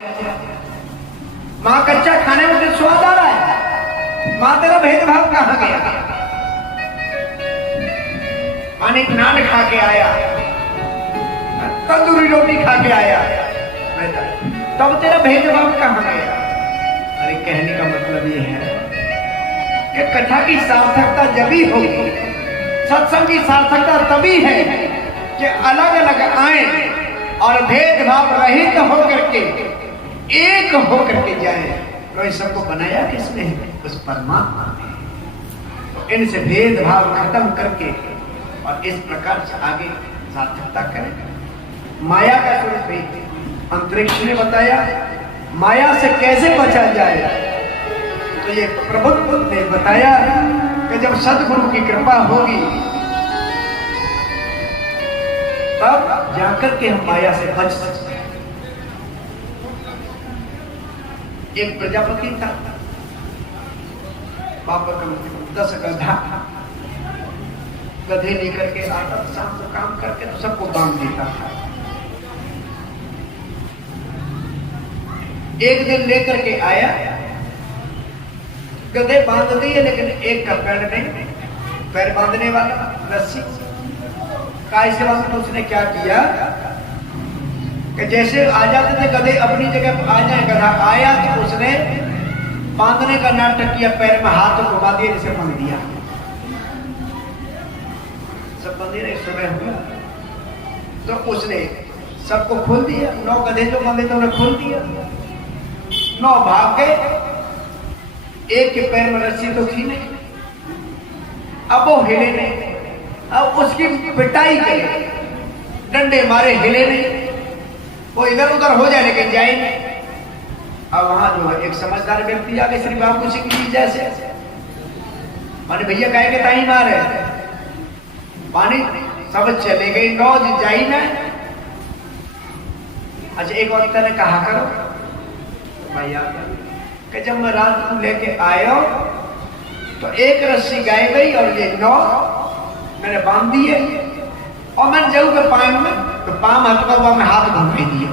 माँ कच्चा खाने में तो स्वाद आ रहा है, माँ तेरा भेदभाव कहाँ गया? माँ ने नान खा के आया, तंदूरी रोटी खा के आया, तब तेरा भेदभाव कहाँ गया? अरे कहने का मतलब ये है कि कथा की सार्थकता जभी होगी, सत्संग की सार्थकता तभी है कि अलग अलग आए और भेदभाव रहित होकर के एक होकर के जाए। तो सबको बनाया किसने है? उस परमात्मा ने। तो इनसे भेदभाव खत्म करके और इस प्रकार से आगे सार्थकता करें। माया का स्वरूप भी अंतरिक्ष ने बताया, माया से कैसे बचा जाए। तो ये प्रबुद्ध ने बताया कि जब सदगुरु की कृपा होगी तब जाकर के हम माया से बच सकते। एक प्रजापति था, पापा का 10 गधा गधे लेकर के आता, शाम को काम करके तो सबको दान देता था। एक दिन लेकर के आया, गधे बांध दिए लेकिन एक का पैर नहीं, पैर बांधने वाला रस्सी काय से बांध। तो उसने क्या किया कि जैसे आ जाते थे गधे अपनी जगह पर आ जाए, गधा आया तो उसने बांधने का नाटक किया, पैर में हाथ घुमा दिया, जैसे बांध दिया। सब बंधे रहे, सुबह हुआ तो उसने सबको खोल दिया। 9 गधे जो बंधे थे उन्हें खोल दिया, 9 भाग गए, एक के पैर में रस्सी तो थी नहीं, अब वो हिले नहीं। अब उसकी पिटाई करी, डंडे मारे, हिले नहीं, वो इधर उधर हो जाए लेकिन जाए नहीं। अब वहां जो है एक समझदार व्यक्ति आ गए, श्री बाबू सिंह जी जैसे, माने भैया कहे के ताई मारे पानी सब चले गई, 9 जाई ना। अच्छा एक वक्त ने कहा करो भैया कि जब मैं रात को लेके आया तो एक रस्सी गाय गई और ये 9 मैंने बांध दिए और मैंने जाऊँ के पाँव में तो पाँव हटका हुआ मैं हाथ घुमाई दिया।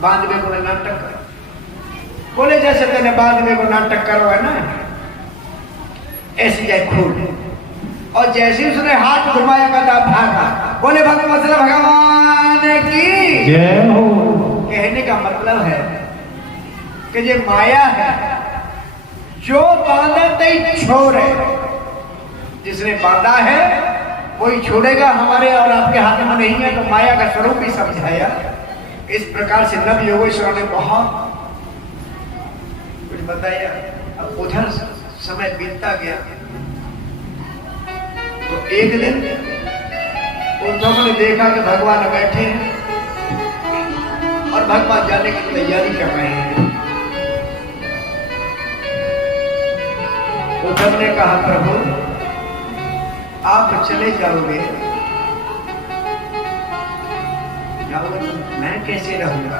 बांधवे को नाटक कर, बोले जैसे तेने बांधवे को नाटक करो है ना, ऐसी जाए खोल। और जैसे उसने हाथ घुमाया गधा भागा। बोले भक्त वत्सल भगवान की जय हो। कहने का मतलब है कि ये माया है, जो बांधा तई छोड़े, जिसने बांधा है कोई छोड़ेगा, हमारे और आपके हाथ में नहीं है। तो माया का स्वरूप भी समझाया। इस प्रकार से नव योगेश्वर ने बहुत कुछ बताया। अब उधर समय बीतता गया तो एक दिन उन दोनों ने देखा कि भगवान बैठे हैं और भगवान जाने की तैयारी कर रहे हैं। उद्धव ने कहा प्रभु आप चले जाओगे, मैं कैसे रहूंगा?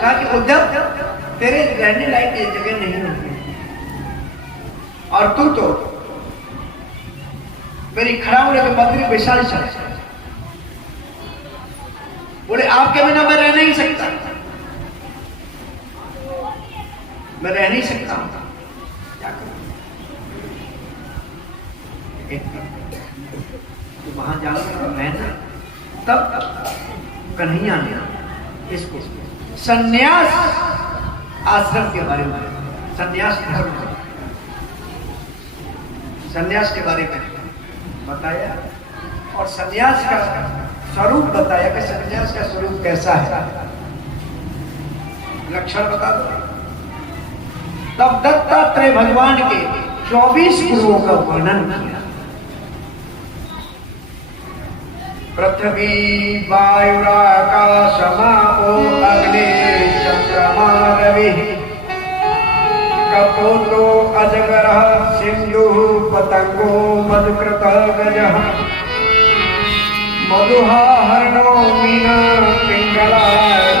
कहा कि उद्धव तेरे रहने लायक ये जगह नहीं होगी और तू तो मेरी खड़ा होने के बदली विशाल शख्स। बोले आपके बिना मैं रह नहीं सकता, मैं रह नहीं सकता। क्या करूं? तो वहां जाकर रहना। तब कन्हैया ने इसको संन्यास आश्रम के बारे में, संन्यास धर्म, संन्यास के बारे में बताया और संन्यास का स्वरूप बताया कि संन्यास का स्वरूप कैसा है, लक्षण बता दो। तब दत्तात्रेय भगवान के 24 गुरुओं का वर्णन किया। पृथ्वी वायुराकाशमापो अग्नि चंद्रमा रवि कपोतो अजगरः सिंधुः पतंगो मधुकृतः गजः मधुहा हरणो मीना पिंगला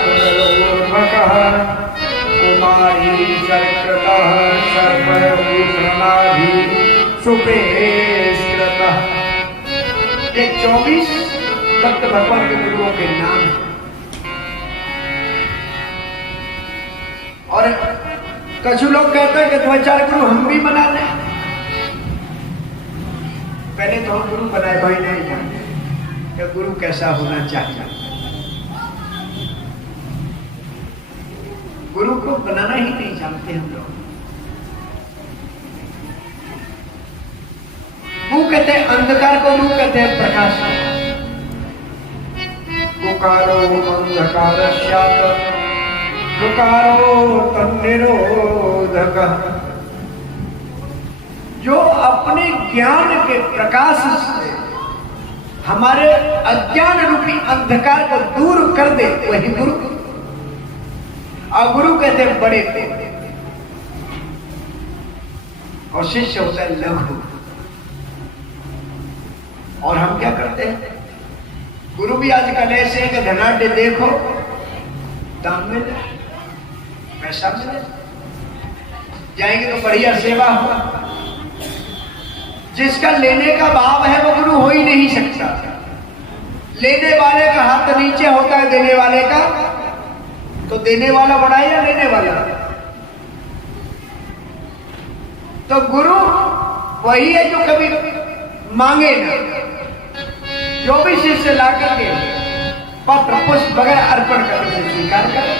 कुंडलोर्वकः कुमारी सर्कृतः सर्पभूषणाभि सुपेष्कृतः। ये 24 दत्त भगवान के गुरुओं के नाम और कुछ लोग कहते हैं कि 2-4 गुरु हम भी बना लें। पहले तो हम गुरु बनाए भाई नहीं जानते कि गुरु कैसा होना चाहिए। गुरु को बनाना ही नहीं जानते हम लोग। वो कहते हैं अंधकार को, वो कहते हैं प्रकाश को। पुकारो अंधकार पुकारो तन्निरोधक। जो अपने ज्ञान के प्रकाश से हमारे अज्ञान रूपी अंधकार को दूर कर दे वही गुरु। और गुरु कहते हैं बड़े को, और शिष्य होता है लघु। और हम क्या करते हैं? गुरु भी आजकल ऐसे है कि धनाढ़ देखो दाम मिले, पैसा मिले, जाएंगे तो बढ़िया सेवा हो। जिसका लेने का भाव है वो गुरु हो ही नहीं सकता। लेने वाले का हाथ नीचे होता है देने वाले का, तो देने वाला बड़ा है या लेने वाला? तो गुरु वही है जो कभी मांगे ना। जो भी शिष्य ला करके पत्र पुष्प वगैरह अर्पण कर उसे स्वीकार करे,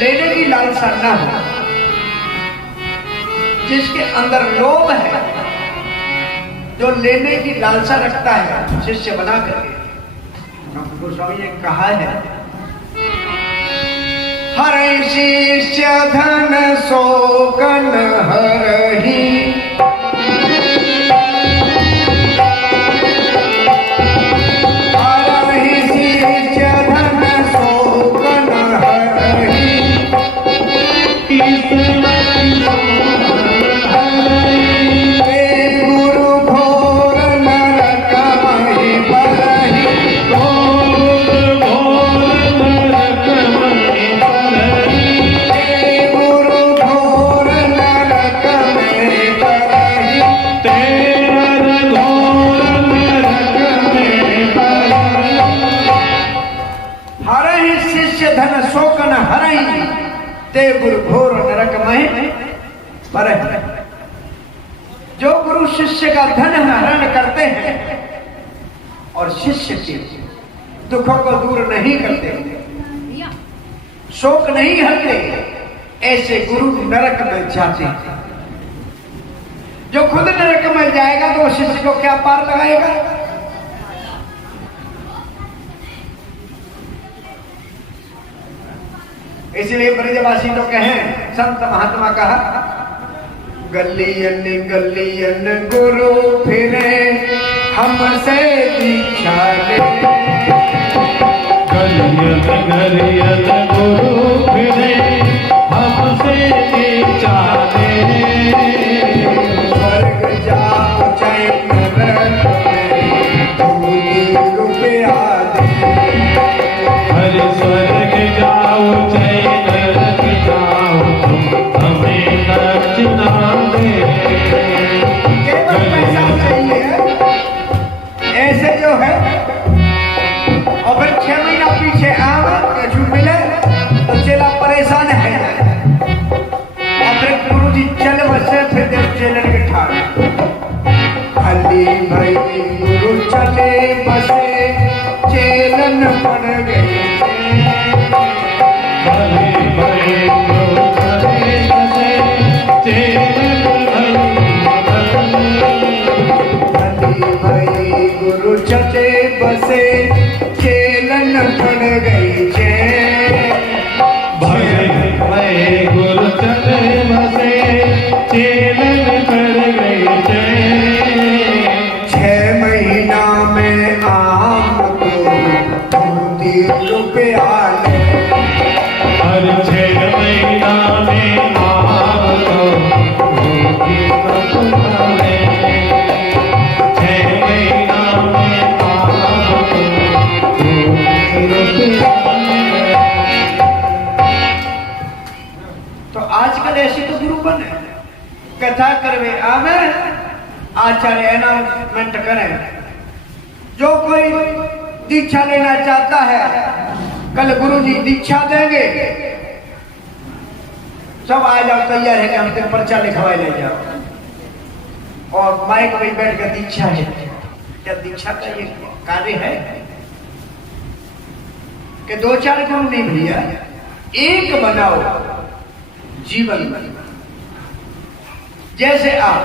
लेने की लालसा न हो। जिसके अंदर लोभ है, जो लेने की लालसा रखता है, शिष्य बना करके, गोस्वामी ने कहा है, हरे शिष्य धन शोकन हरहि। ते गुरु घोर नरक में पर। जो गुरु शिष्य का धन हरण करते हैं और शिष्य के दुखों को दूर नहीं करते, शोक नहीं हरते, ऐसे गुरु नरक में जाते हैं। जो खुद नरक में जाएगा तो शिष्य को क्या पार लगाएगा? इसलिए ब्रजवासी तो कहें, संत महात्मा कहा, गलियन गलियन गुरु फिरे हमसे दीक्षा ले। गलियन गलियन गुरु फिरे हमसे दीक्षा ले। स्वर्ग जाओ चैन नरक में धूली रुपया दे। हरे स्वर्ग जाओ ऐसे जो है, और फिर 6 महीना पीछे आवे कछु मिले तो चेला परेशान है। और फिर गुरु जी चल बसे, फिर देव चेलन के ठाड़ हल्दी भाई गुरु चले बसे चेलन पड़ गए। गुरु चले बसे चेलन पड़ गई छे। भाई गुरु चले बसे चेलन पड़ गई छे। 6 महीना में आम तो 2 रुपया ले। हर 6 महीना में आम तो 2 रुपया ले। तो आजकल ऐसी तो गुरु बने, कथा करवे आवे, आचार्य अनाउंसमेंट करें। जो कोई दीक्षा लेना चाहता है, कल गुरु जी दीक्षा देंगे, सब आ जाओ, तैयार है कि हम तेरे पर्चा लिखवाए ले जाओ। और माइक में बैठ कर दीक्षा है। क्या दीक्षा का ये कार्य है कि दो चार गुरु नहीं भैया, एक बनाओ जीवन में। जैसे आप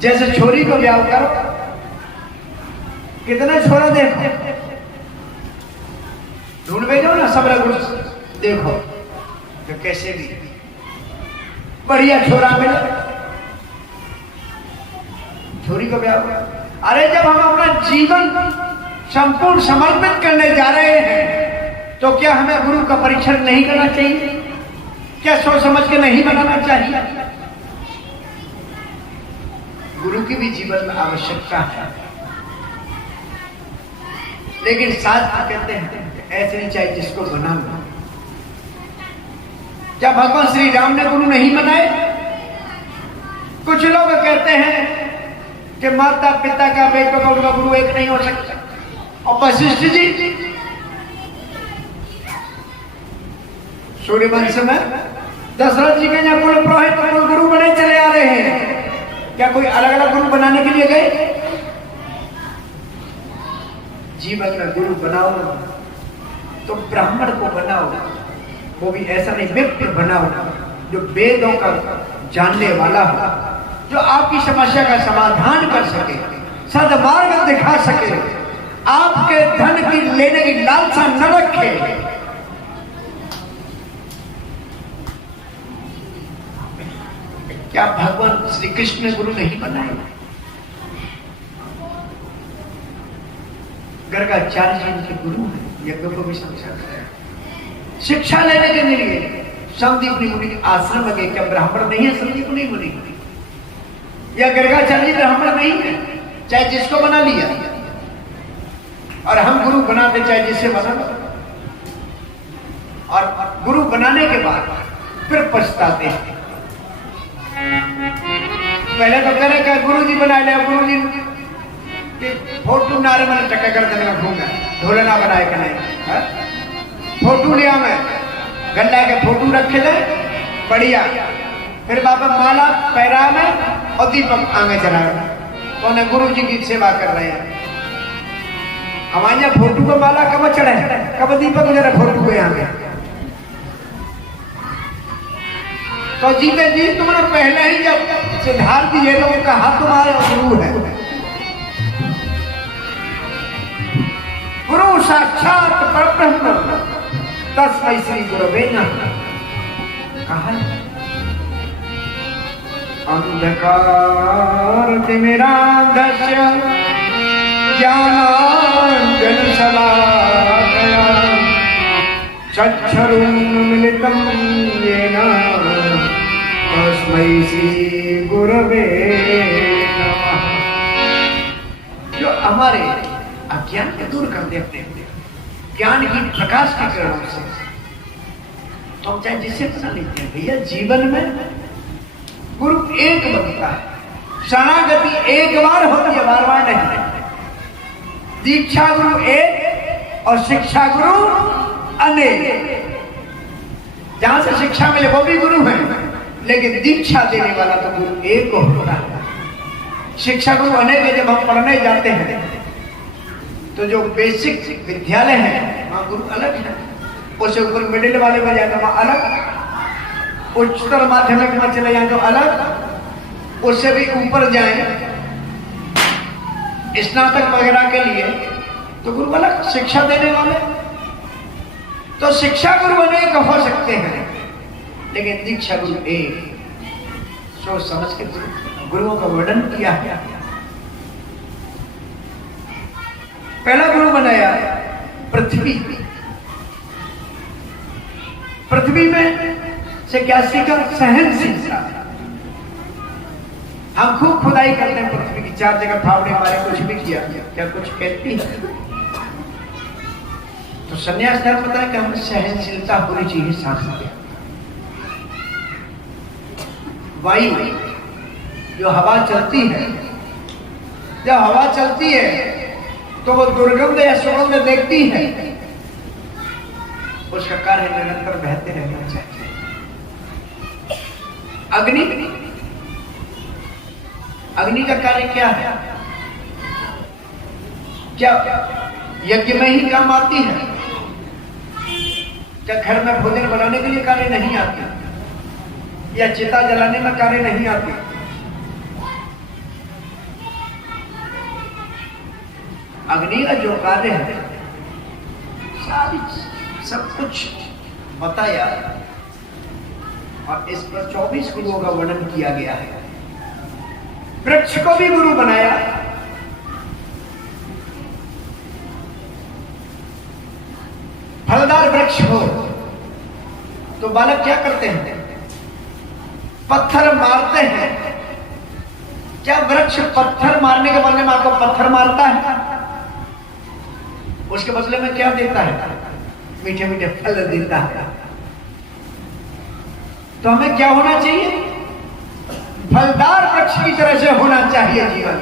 जैसे छोरी को ब्याह करो, कितना छोरा देखो, ढूंढ भेजो ना सब लोग, देखो तो कैसे भी बढ़िया छोरा मिले, छोरी को ब्याह करो। अरे जब हम अपना जीवन संपूर्ण समर्पित करने जा रहे हैं तो क्या हमें गुरु का परीक्षण नहीं करना चाहिए? क्या सोच समझ के नहीं बनाना चाहिए? गुरु की भी जीवन में आवश्यकता है, लेकिन साथ कहते हैं ऐसे नहीं चाहिए जिसको बना लो। जब भगवान श्री राम ने गुरु नहीं बनाए, कुछ लोग कहते हैं कि माता पिता का बेटों का उनका गुरु एक नहीं हो सकता। और वशिष्ठ जी सूर्यवंश में दशरथ जी के यहाँ कुल पुरोहित कुल गुरु बने चले आ रहे हैं। क्या कोई अलग अलग गुरु बनाने के लिए गए? जीवन में गुरु बनाओ तो ब्राह्मण को बनाओ, वो भी ऐसा नहीं व्यक्ति बनाओ जो वेदों का जानने वाला हो, जो आपकी समस्या का समाधान कर सके, सद्मार्ग दिखा सके, आपके धन की लेने की लालसा न रखे। क्या भगवान श्री कृष्ण ने गुरु नहीं बनाए? गर्गाचार्य जी उनके गुरु हैं, यज्ञ को भी समझा है। शिक्षा लेने के लिए संदीप मुनि के आश्रम में गए। क्या ब्राह्मण नहीं है संदीप मुनि? या गर्गाचार्य जी ब्राह्मण नहीं है? चाहे जिसको बना लिया, और हम गुरु बनाते चाहे जिससे बना, और गुरु बनाने के बाद फिर पछताते हैं। पहले तो करे कि गुरु जी बना लिया, गुरु जी फोटो नारे मैंने चक्कर कर देने में घूंगा, ढोलना बनाए के नहीं, फोटो लिया मैं गंडा के फोटो रखे थे बढ़िया, फिर बाबा माला पैरा में और दीपक आगे चलाया, तो गुरु जी की सेवा कर रहे हैं। हमारे यहाँ फोटो को माला कब चढ़े, कब दीपक जरा फोटो को यहाँ पे तो जीते जी तुमने पहले ही जब सुधार दिए तो कहा तुम्हारे गुरु है। गुरु साक्षात परब्रह्म तस्मै श्री गुरवे नमः। कहा अंधकार तिमिरांधस्य ज्ञानांजन शलाकया चक्षुरुन्मीलितं येन तस्मै श्री गुरवे नमः। जो हमारे अज्ञान को दूर कर दे, अपने ज्ञान की प्रकाश की किरणों से, तो हम चाहे जिससे बना लेते हैं भैया। जीवन में गुरु एक बनता है, शरणागति एक बार होती है, बार बार नहीं। दीक्षा गुरु एक और शिक्षा गुरु अनेक। जहां से शिक्षा मिले वो भी गुरु है, लेकिन दीक्षा देने वाला तो गुरु एक होता है। शिक्षा गुरु अनेक है। जब हम पढ़ने जाते हैं तो जो बेसिक विद्यालय है वहां गुरु अलग है, उससे ऊपर मिडिल वाले में जाए तो वहां अलग, उच्चतर माध्यमिक में चले जाए तो अलग, उससे भी ऊपर जाए स्नातक वगैरह के लिए तो गुरु अलग शिक्षा देने वाले। तो शिक्षा गुरु अनेक हो सकते हैं, लेकिन दीक्षा गुरु एक। सोच समझ के गुरुओं का वर्णन किया है। पहला गुरु बनाया पृथ्वी। पृथ्वी में से क्या सीखा? सहनशीलता। हम खूब खुदाई करते हैं पृथ्वी की, 4 जगह फावड़े मारे, कुछ भी किया, क्या कुछ कहती है? तो संन्यास धर्म पता है कि हमें सहनशीलता होनी चाहिए सांस में। वायु जो हवा चलती है, जब हवा चलती है तो वो दुर्गंध या सुगंध देखती है, उसका कार्य निरंतर बहते रहना चाहिए। अग्नि का कार्य क्या है? क्या यज्ञ में ही काम आती है? क्या घर में भोजन बनाने के लिए कार्य नहीं आती? या चिता जलाने में कार्य नहीं आती? अग्नि का जो कार्य है, सारी सब कुछ बताया और इस पर 24 गुरुओं का वर्णन किया गया है। वृक्ष को भी गुरु बनाया, फलदार वृक्ष हो तो बालक क्या करते हैं? पत्थर मारते हैं। क्या वृक्ष पत्थर मारने के बदले में आपको पत्थर मारता है? उसके बदले में क्या देता है? मीठे मीठे फल देता है। तो हमें क्या होना चाहिए? फलदार वृक्ष की तरह से होना चाहिए जीवन।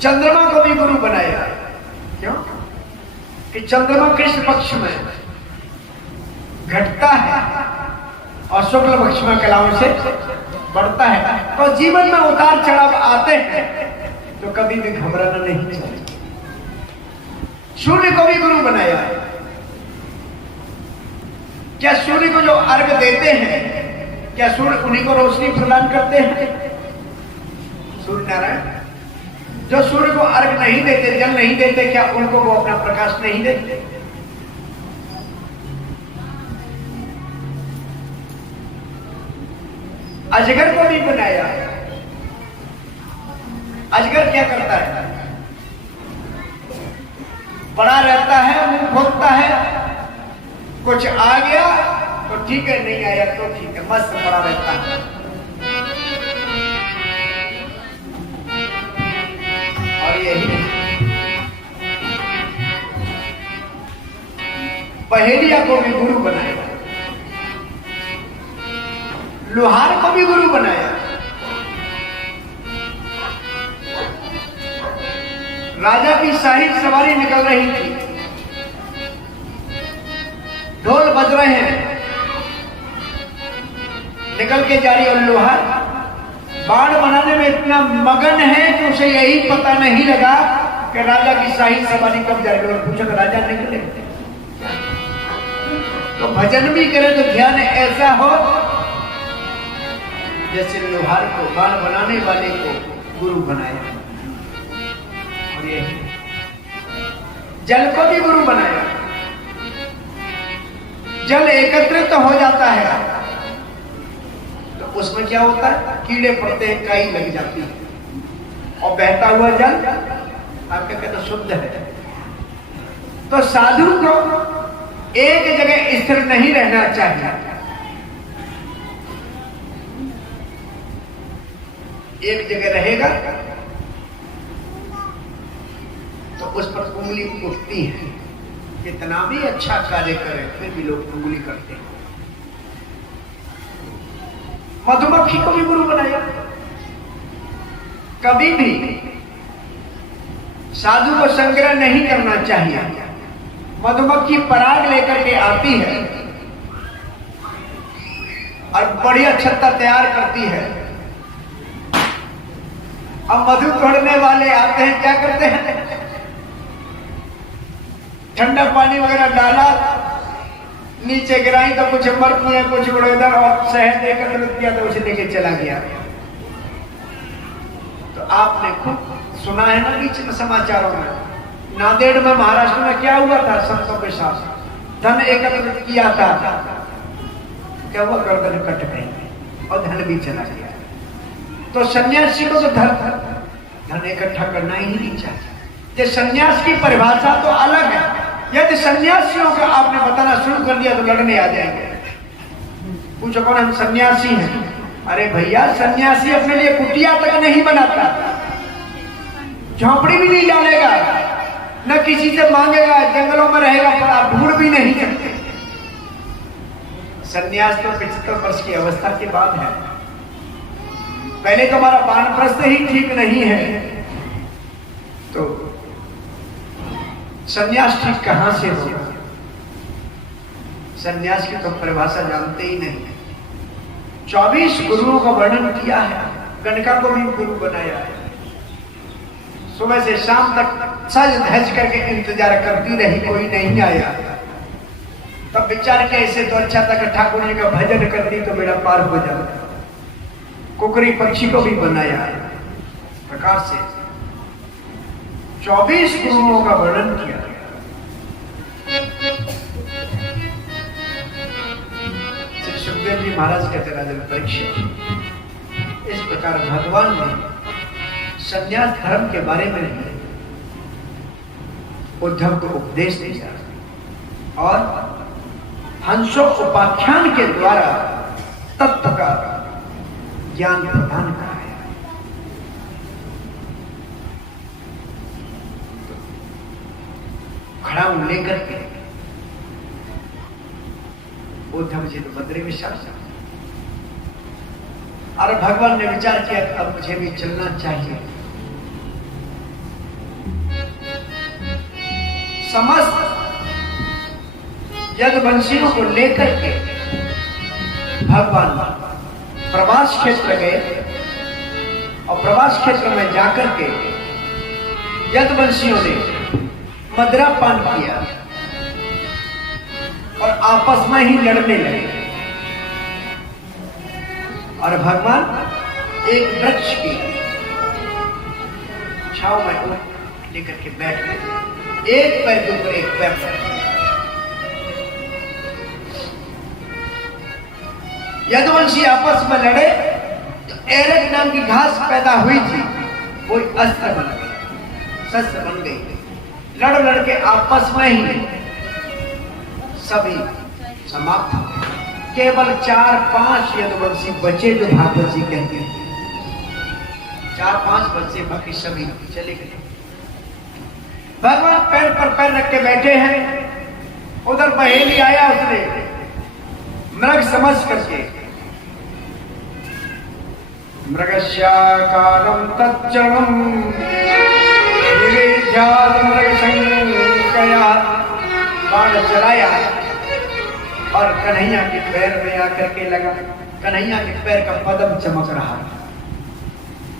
चंद्रमा को भी गुरु बनाया। क्यों? कि चंद्रमा कृष्ण पक्ष में घटता है और शुक्ल पक्ष में कलाओं से बढ़ता है। तो जीवन में उतार चढ़ाव आते हैं तो कभी भी घबराना नहीं चाहिए। सूर्य को भी गुरु बनाया। क्या सूर्य को जो अर्घ देते हैं, क्या सूर्य उन्हीं को रोशनी प्रदान करते हैं? सूर्य नारायण जो सूर्य को अर्घ नहीं देते, जल नहीं देते, क्या उनको वो अपना प्रकाश नहीं देते? अजगर को भी बनाया। अजगर क्या करता है? पड़ा रहता है, मुंह खोलता है, कुछ आ गया तो ठीक है, नहीं आया तो ठीक है, मस्त पड़ा रहता है। और यही पहेलिया को भी गुरु बनाया, लोहार को भी गुरु बनाया। राजा की शाही सवारी निकल रही थी, ढोल बज रहे हैं, निकल के जा रही, और लोहार बाण बनाने में इतना मगन है कि उसे यही पता नहीं लगा कि राजा की शाही सवारी कब जाएगी। और पूछा राजा निकले तो भजन भी करे तो ध्यान ऐसा हो जैसे लोहार को, बाण बनाने वाले को गुरु बनाया। और ये जल को भी गुरु बनाया। जल एकत्रित तो हो जाता है तो उसमें क्या होता है? कीड़े पड़ते हैं, काई लग जाती है, और बहता हुआ जल आपका कहते शुद्ध है। तो साधु को एक जगह स्थिर नहीं रहना चाहिए। एक जगह रहेगा तो उस पर उंगली उठती है। कितना भी अच्छा कार्य करे फिर भी लोग उंगली करते हैं। मधुमक्खी को भी गुरु बनाया। कभी भी साधु को संग्रह नहीं करना चाहिए। मधुमक्खी पराग लेकर के आती है और बढ़िया छत्ता तैयार करती है। अब मधु तोड़ने वाले आते हैं, क्या करते हैं? ठंडा पानी वगैरह डाला, नीचे गिराई तो कुछ मरकुए, कुछ उड़ेदर और शहद एकत्र किया तो उसे लेके चला गया। तो आपने खूब सुना है ना बीच में समाचारों में, नांदेड़ में महाराष्ट्र में क्या हुआ था? संतों के साथ धन एकत्र किया था, क्या हुआ? गर्दन कट गई और धन भी चला गया। तो सन्यासी को तो धन इकट्ठा करना ही नहीं चाहिए। ये सन्यास की परिभाषा तो अलग है। यदि सन्यासियों का आपने बताना शुरू कर दिया तो लड़ने आ जाएंगे। पूछो कौन? हम सन्यासी हैं। अरे भैया, सन्यासी अपने लिए कुटिया तक नहीं बनाता, झोपड़ी भी नहीं डालेगा, न किसी से मांगेगा, जंगलों में रहेगा, पर आप ढूंढ भी नहीं सकते। सन्यास तो 75 वर्ष की अवस्था के बाद है। पहले तो हमारा वानप्रस्थ ही ठीक नहीं है, तो संन्यास ठीक कहां से होगा? संन्यास की तो परिभाषा जानते ही नहीं। 24 गुरुओं का वर्णन किया है, गणका को भी गुरु बनाया है। सुबह से शाम तक सज धज करके इंतजार करती रही, कोई नहीं आया। तब विचार के ऐसे तो अच्छा था कि ठाकुर जी का भजन करती तो मेरा पार हो जाता। कुकरी पक्षी को भी बनाया है प्रकार से 24 गुरुओं का वर्णन किया गया। श्री सुखदेव जी महाराज कहते राजन परीक्षित, इस प्रकार भगवान ने संन्यास धर्म के बारे में उद्धव को उपदेश दिया और हंसों उपाख्यान के द्वारा तत्व का ज्ञान प्रदान कराया। खड़ाऊ लेकर के उद्धव जी तो बद्री विश्वास, और भगवान ने विचार किया कि अब मुझे भी चलना चाहिए। समस्त यदुवंशियों को लेकर के भगवान प्रवास क्षेत्र गए और प्रवास क्षेत्र में जाकर के यदुवंशियों ने मदिरा पान किया और आपस में ही लड़ने लगे। और भगवान एक वृक्ष की छांव में लेकर के बैठ गए, एक पैर के ऊपर एक पैर रखे। यदुवंशी आपस में लड़े तो एरक नाम की घास पैदा हुई थी, वो अस्त्र बन गई, शस्त्र बन गई। लड़ लड़ के आपस में ही सभी समाप्त हो गए। केवल 4-5 यदुवंशी बचे जो भागवत जी कहते हैं। 4-5 बच्चे, बाकी सभी चले गए। भगवान पैर पर पैर रख के बैठे हैं। उधर बहेली आया, उसने मृग समझ करके मृगस्याकारं तच्चणं विविध्यात् मृगशंकया बाण चलाया और कन्हैया के पैर में आकर के लगा। कन्हैया के पैर का पदम चमक रहा।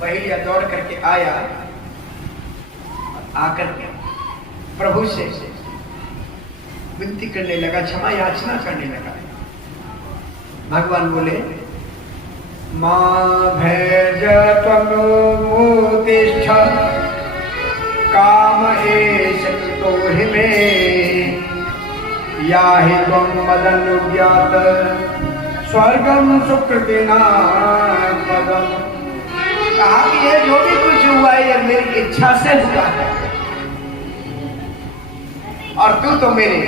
बहेलिया दौड़ करके आया, आकर के प्रभु से विनती करने लगा, क्षमा याचना करने लगा। भगवान बोले, मां भैज त्वमुत्तिष्ठ काम एष तोहि मे याहि त्वं मदनुज्ञात स्वर्गम सुकृतिना पदम। कहा कि ये जो भी कुछ हुआ है ये मेरी इच्छा से हुआ है और तू तो मेरे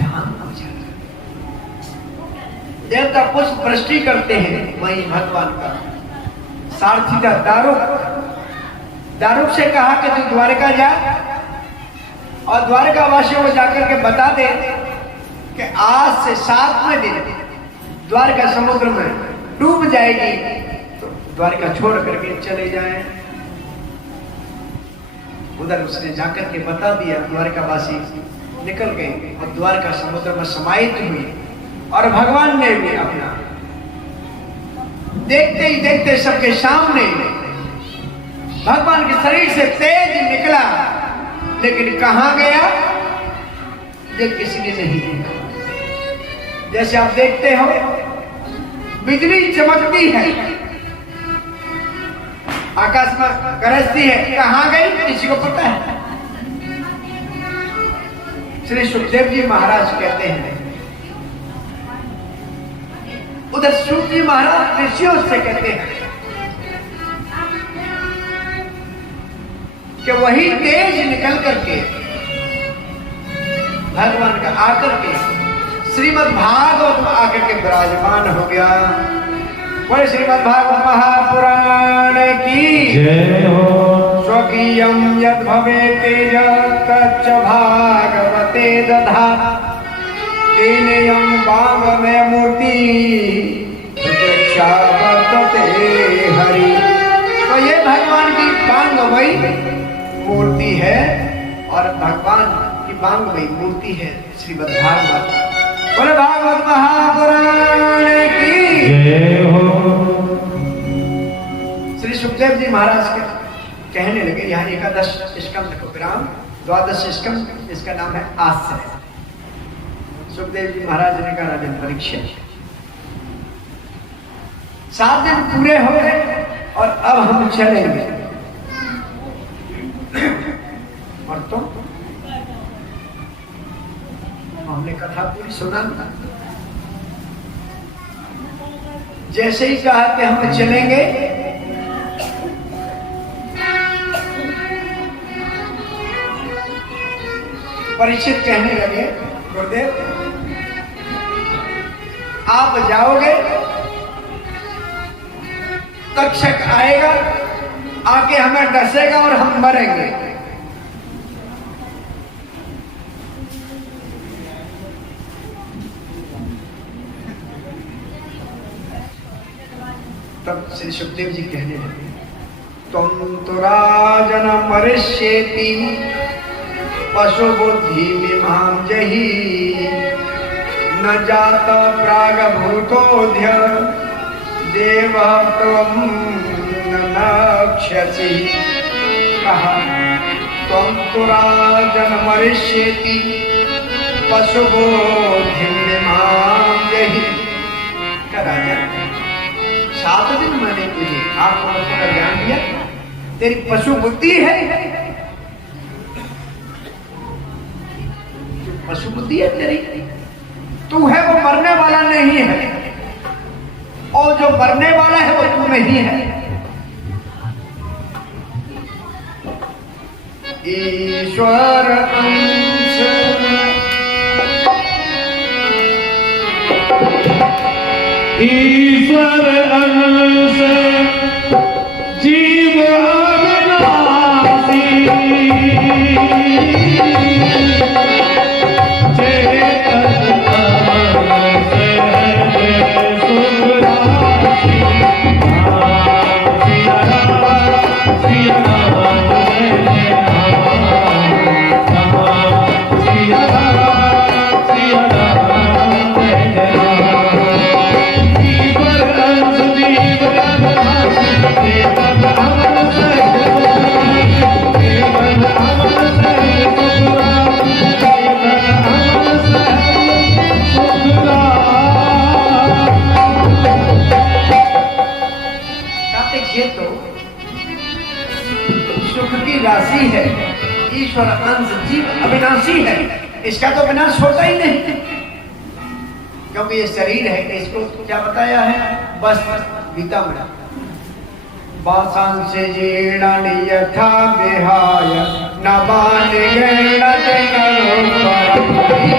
धाम को चल। देवता पुष्प वृष्टि करते हैं, वही भगवान का सारथी था दारुक से कहा कि तू द्वारका जा और द्वारका वासियों को जाकर के बता दे कि आज से 7वें दिन द्वारका समुद्र में डूब जाएगी, तो द्वारका छोड़ करके चले जाएं। उधर उसने जाकर के बता दिया, द्वारकावासी निकल गए और द्वारका समुद्र में समाहित हुई। और भगवान ने भी अपना देखते ही देखते सबके सामने भगवान के शरीर से तेज निकला, लेकिन कहां गया ये किसी ने नहीं देखा। जैसे आप देखते हो बिजली चमकती है, आकाश में गरजती है, कहां गई किसी को पता है? श्री सुखदेव जी महाराज कहते हैं, उधर सुख जी महाराज ऋषियों से कहते हैं कि वही तेज निकल करके भगवान का आकर के श्रीमद् भागवत में आकर के विराजमान हो गया। बोले श्रीमद् भागवत महापुराण की जय हो। स्वकीयं यद् भवेत् तेज तच्च भागवते दधात् तेनेयं वाङ्मय मूर्ति प्रत्यक्षावत ते हरि। तो ये भगवान की बांगमयी मूर्ति है और भगवान की बांगमयी मूर्ति है श्रीमद् भागवत। बोले भागवत महापुराण की जय हो। श्री सुखदेव जी महाराज के कहने लगे, यहाँ एकादश स्कंद को विराम, द्वादश स्कंद, इसका नाम है आश्रय। सुखदेव जी महाराज ने कहा, राजन परीक्षित, 7 दिन पूरे हो गए और अब हम चलेंगे, और तो हमने कथा पूरी सुना। जैसे ही कहा कि हम चलेंगे, परीक्षित कहने लगे, गुरुदेव आप जाओगे, तक्षक आएगा, आके हमें डसेगा और हम मरेंगे। तब श्री सुखदेव जी कहने लगे, तुम तो राजन मरिष्येति पशु बुद्धि मिमां जहि, न जात प्रागभूतोऽध्य देव त्वं न नक्ष्यसि। कहा, त्वं तु राजन मरिष्येति पशु बुद्धि मिमां जहि। राजन, 7 दिन मैंने तुझे आंखों का ज्ञान दिया, तेरी पशु बुद्धि है, पशु बुद्धि है तेरी, तू है वो मरने वाला नहीं है, और जो मरने वाला है वो तू नहीं है। ईश्वर अंश ईश्वर अंश जीव अविनाशी, राशि है, ईश्वर अंश जीव अविनाशी है, इसका तो विनाश होता ही नहीं, क्योंकि ये शरीर है। इसको क्या बताया है? बस गीता में, वासांश जीर्णानि यथा विहाय नवानि गृह्णते नरोपरि।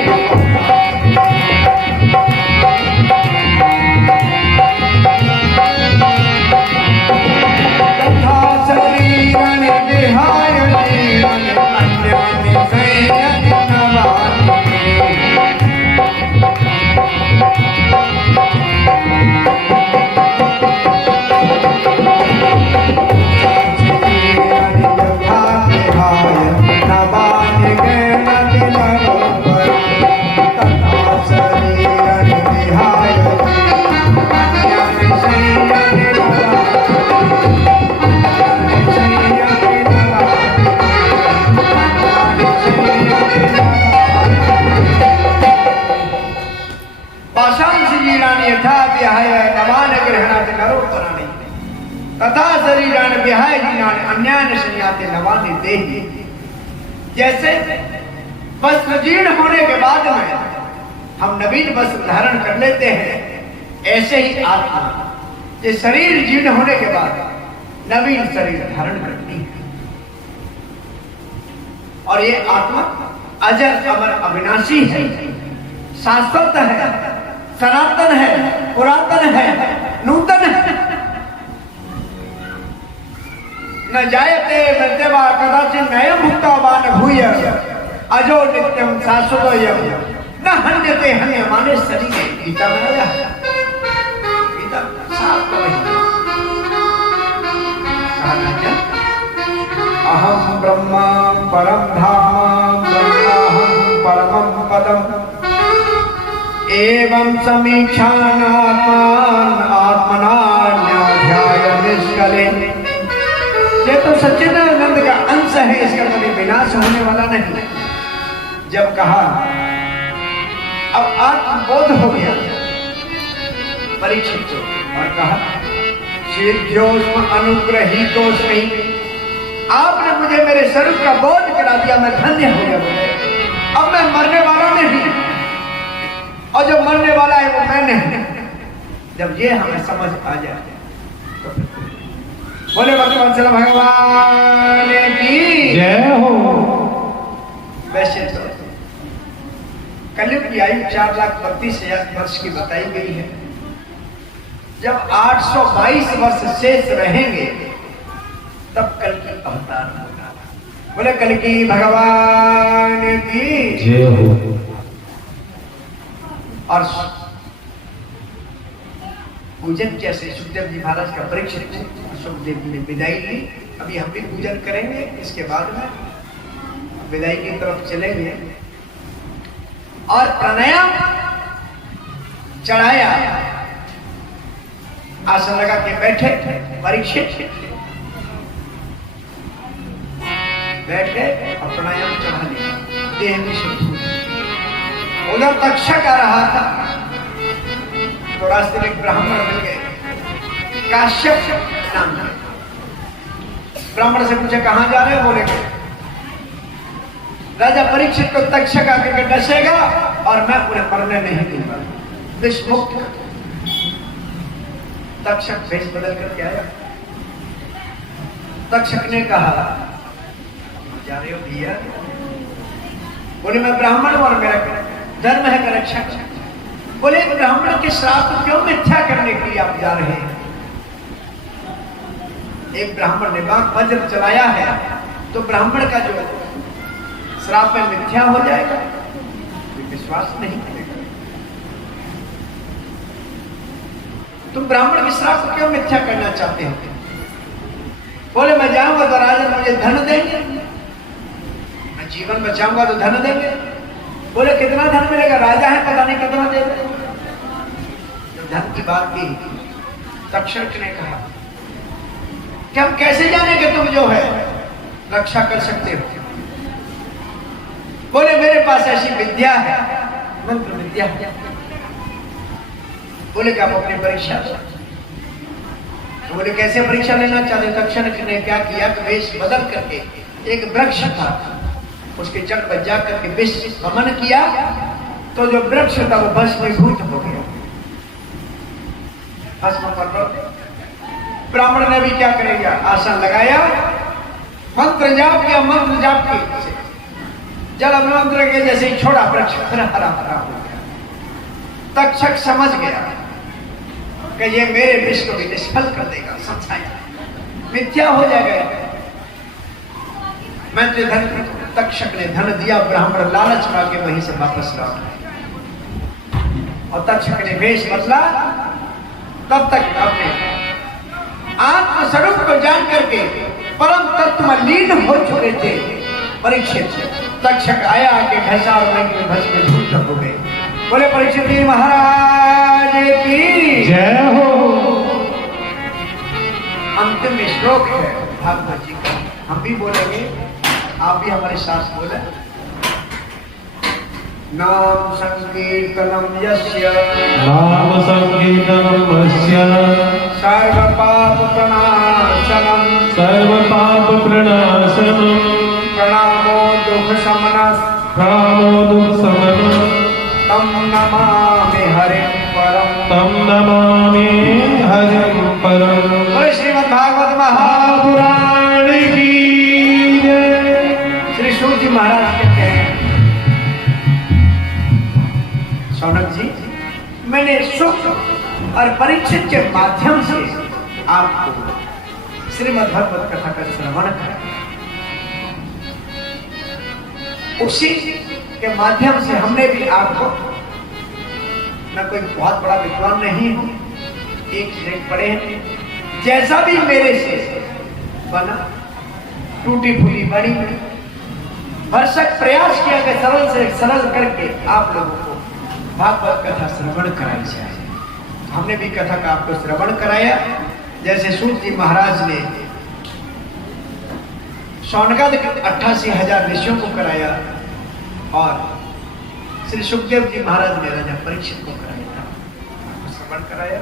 तथा शरीरान विहाय जीनान अन्यान संयाते नवानि देहि। जैसे वस्त्र जीर्ण होने के बाद में हम नवीन वस्त्र धारण कर लेते हैं, ऐसे ही आत्मा ये शरीर जीर्ण होने के बाद नवीन शरीर धारण करती है। और ये आत्मा अजर अमर अविनाशी है, शाश्वत है, सनातन है, पुरातन है, नूतन है। न जायते मृत्यवा कदाचित् नयं भुक्तवान् भूय अजो नित्यं शाश्वतोऽयं न हन्यते हन्यमाने शरीरे। गीता में आया, गीता साफ अहम ब्रह्मा परम धाम ब्रह्माहम परमं पदम एवं समीक्षानात्मान आत्मनान्याध्याय निष्कले। ये तो सच्चिदानंद का अंश है, इसका कभी विनाश होने वाला नहीं। जब कहा अब आत्मबोध हो गया परीक्षित को, और कहा सिद्ध्योस्म अनुग्रहीतोस्मि, आपने मुझे मेरे स्वरूप का बोध करा दिया, मैं धन्य हो गया। बोले अब मैं मरने वाला नहीं, और जो मरने वाला है वो मैं नहीं। जब ये हमें समझ आ जाए तो बोले भगवान भगवान की जय हो। वैसे तो कलयुग की आयु 4,32,000 वर्ष की बताई गई है। जब 822 वर्ष शेष रहेंगे तब कल की अवतार होगा। बोले कल की भगवान की जय हो। और पूजन जैसे सुखदेव जी महाराज का परीक्षित सुखदेव जी ने विदाई ली। अभी हम भी पूजन करेंगे, इसके बाद में विदाई की तरफ चलेंगे। और प्राणायाम चढ़ाया, आसन लगा के बैठे परीक्षित, बैठे और प्राणायाम चढ़ा लिया, देह में शुद्ध। उधर तक्षक आ रहा था तो रास्ते में ब्राह्मण मिल गए, काश्यप नाम था। ब्राह्मण से पूछे कहां जा रहे हो? बोले राजा परीक्षित को तक्षक आकर डसेगा और मैं उन्हें मरने नहीं दूंगा, विष मुक्त। तक्षक भेष बदल करके आया। तक्षक ने कहा जा रहे हो भैया? बोले मैं ब्राह्मण और मेरा धर्म है का रक्षक। बोले ब्राह्मण के श्राप को क्यों मिथ्या करने के लिए आप जा रहे हैं? एक ब्राह्मण ने बाग वज्र चलाया है तो ब्राह्मण का जो श्राप में मिथ्या हो जाएगा, विश्वास नहीं करेगा। तुम ब्राह्मण के श्राप को क्यों मिथ्या करना चाहते हो? बोले मैं जाऊंगा तो राजा मुझे धन देंगे, मैं जीवन बचाऊंगा तो धन देंगे। बोले कितना धन मिलेगा? राजा है पता नहीं कितना देंगे। जब धन की बात की तक्षक ने कहा कि हम कैसे जाने कि तुम जो है रक्षा कर सकते हो? बोले मेरे पास ऐसी विद्या है, मंत्र विद्या है। बोले कि आप अपनी परीक्षा, तो बोले कैसे परीक्षा लेना चाहते? तक्षक ने क्या किया कि वेश बदल करके एक वृक्ष था उसके जड़ पर जाकर के विष गमन किया तो जो वृक्ष था वो भस्मीभूत हो गया, भस्म पर। ब्राह्मण ने भी क्या करेगा? आसन लगाया, मंत्र जाप किया, मंत्र जाप के जल मंत्र के जैसे ही छोड़ा, वृक्ष फिर हरा भरा हो गया। तक्षक समझ गया कि ये मेरे विष को भी निष्फल कर देगा, समझाया, मिथ्या हो जाएगा। मैं तो धन, तक्षक ने धन दिया, ब्राह्मण लालच में आके वहीं से वापस लौट गए। और तक्षक ने वेश बदला, तब तक अपने आत्म स्वरूप को जान करके परम तत्व में लीन हो चुके थे परीक्षित। तक्षक आया के घसार में भस्मीभूत हो गए। बोले परीक्षित जी महाराज की जय हो। अंतिम श्लोक है भागवत जी का, हम भी बोलेंगे, आप भी हमारे साथ बोले। नाम संकीर्तनम यस्य, नाम संकीर्तनम यस्य, सर्व पाप प्रणाशनम, सर्व पाप प्रणाशनम, प्रणामो दुख शमनः, प्रणामो दुख शमनः, तम नमामि हरिं परम, तम नमामि हरिं परम। बोले श्रीमद् भागवत महापुराण की जय। श्री सूत जी महाराज कहते हैं, सौनक जी मैंने सुख और परीक्षित के माध्यम से आपको श्रीमद् भागवत कथा का श्रवण कराया। उसी के माध्यम से हमने भी आपको, मैं कोई बहुत बड़ा विद्वान नहीं हूं, एक से एक पढ़े हैं, जैसा भी मेरे से बना टूटी फूटी बड़ी भरसक प्रयास किया कि सरल से सरल करके आप लोगों को भागवत कथा श्रवण कराई जाए। हमने भी कथा का आपको श्रवण कराया, जैसे सूत जी महाराज ने शौनकाद 88,000 ऋषियों को कराया और श्री सुखदेव जी महाराज ने राजा परीक्षित को कराया था, आपको श्रवण कराया।